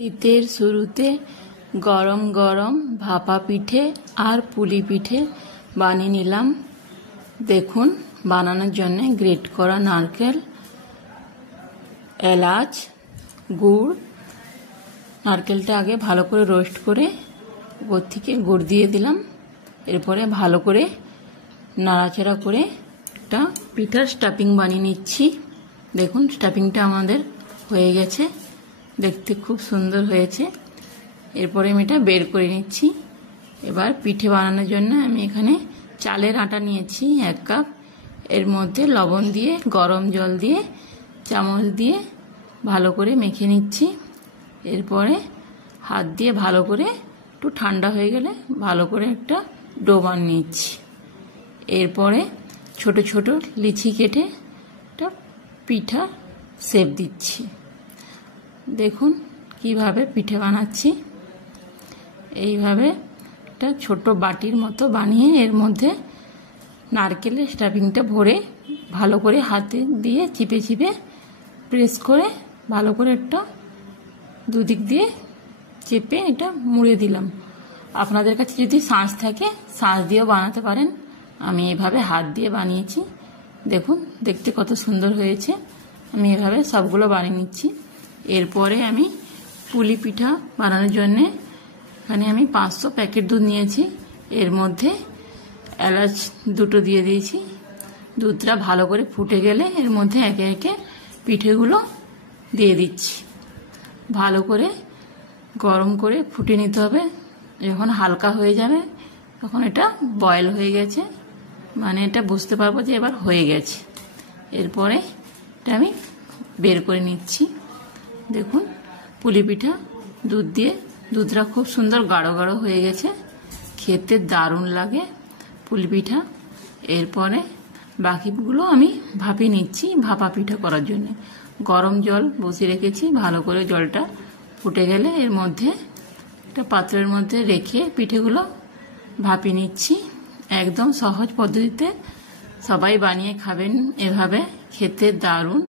শীতের শুরুতে গরম গরম ভাপা পিঠে আর পুলি পিঠে বানিয়ে নিলাম। দেখুন, বানানোর জন্য গ্রেট করা নারকেল, এলাচ, গুড়। নারকেলটা আগে ভালো করে রোস্ট করে উপর থেকে গুড় দিয়ে দিলাম। এরপরে ভালো করে নাড়াচাড়া করে একটা পিঠার স্টাফিং বানিয়ে নিচ্ছি। দেখুন, স্টাফিংটা আমাদের হয়ে গেছে, দেখতে খুব সুন্দর হয়েছে। এরপরে আমি এটা বের করে নিচ্ছি। এবার পিঠে বানানোর জন্য আমি এখানে চালের আটা নিয়েছি 1 কাপ। এর মধ্যে লবণ দিয়ে গরম জল দিয়ে চামচ দিয়ে ভালো করে মেখে নিচ্ছি। এরপরে হাত দিয়ে ভালো করে একটু ঠান্ডা হয়ে গেলে ভালো করে একটা ডো বানিয়ে নিচ্ছি। এরপরে ছোট ছোট লিচি কেটে একটা পিঠা শেপ দিচ্ছি। দেখুন কিভাবে পিঠে বানাচ্ছি। এইভাবে একটা ছোট বাটির মতো বানিয়ে এর মধ্যে নারকেলের স্টাফিংটা ভরে ভালো করে হাতে দিয়ে চিপে চিপে প্রেস করে ভালো করে একটা দুদিক দিয়ে চেপে এটা মুড়ে দিলাম। আপনাদের কাছে যদি শাঁস থাকে শাঁস দিয়েও বানাতে পারেন। আমি এভাবে হাত দিয়ে বানিয়েছি। দেখুন দেখতে কত সুন্দর হয়েছে। আমি এভাবে সবগুলো বানিয়ে নিচ্ছি। এরপরে আমি পুলি পিঠা বানানোর জন্যে এখানে আমি 500 প্যাকেট দুধ নিয়েছি। এর মধ্যে এলাচ 2টো দিয়ে দিয়েছি। দুধটা ভালো করে ফুটে গেলে এর মধ্যে একে একে পিঠেগুলো দিয়ে দিচ্ছি। ভালো করে গরম করে ফুটে নিতে হবে। যখন হালকা হয়ে যাবে তখন এটা বয়েল হয়ে গেছে, মানে এটা বুঝতে পারবো যে এবার হয়ে গেছে। এরপরে এটা আমি বের করে নিচ্ছি। দেখুন পুলি পিঠা দুধ দিয়ে, দুধটা খুব সুন্দর গাঢ় গাঢ় হয়ে গেছে, খেতে দারুণ লাগে পুলি পিঠা। এরপরে বাকিগুলো আমি ভাপিয়ে নিচ্ছি ভাপা পিঠা করার জন্য। গরম জল বসিয়ে রেখেছি, ভালো করে জলটা ফুটে গেলে এর মধ্যে একটা পাত্রের মধ্যে রেখে পিঠেগুলো ভাপিয়ে নিচ্ছি। একদম সহজ পদ্ধতিতে সবাই বানিয়ে খাবেন, এভাবে খেতে দারুণ।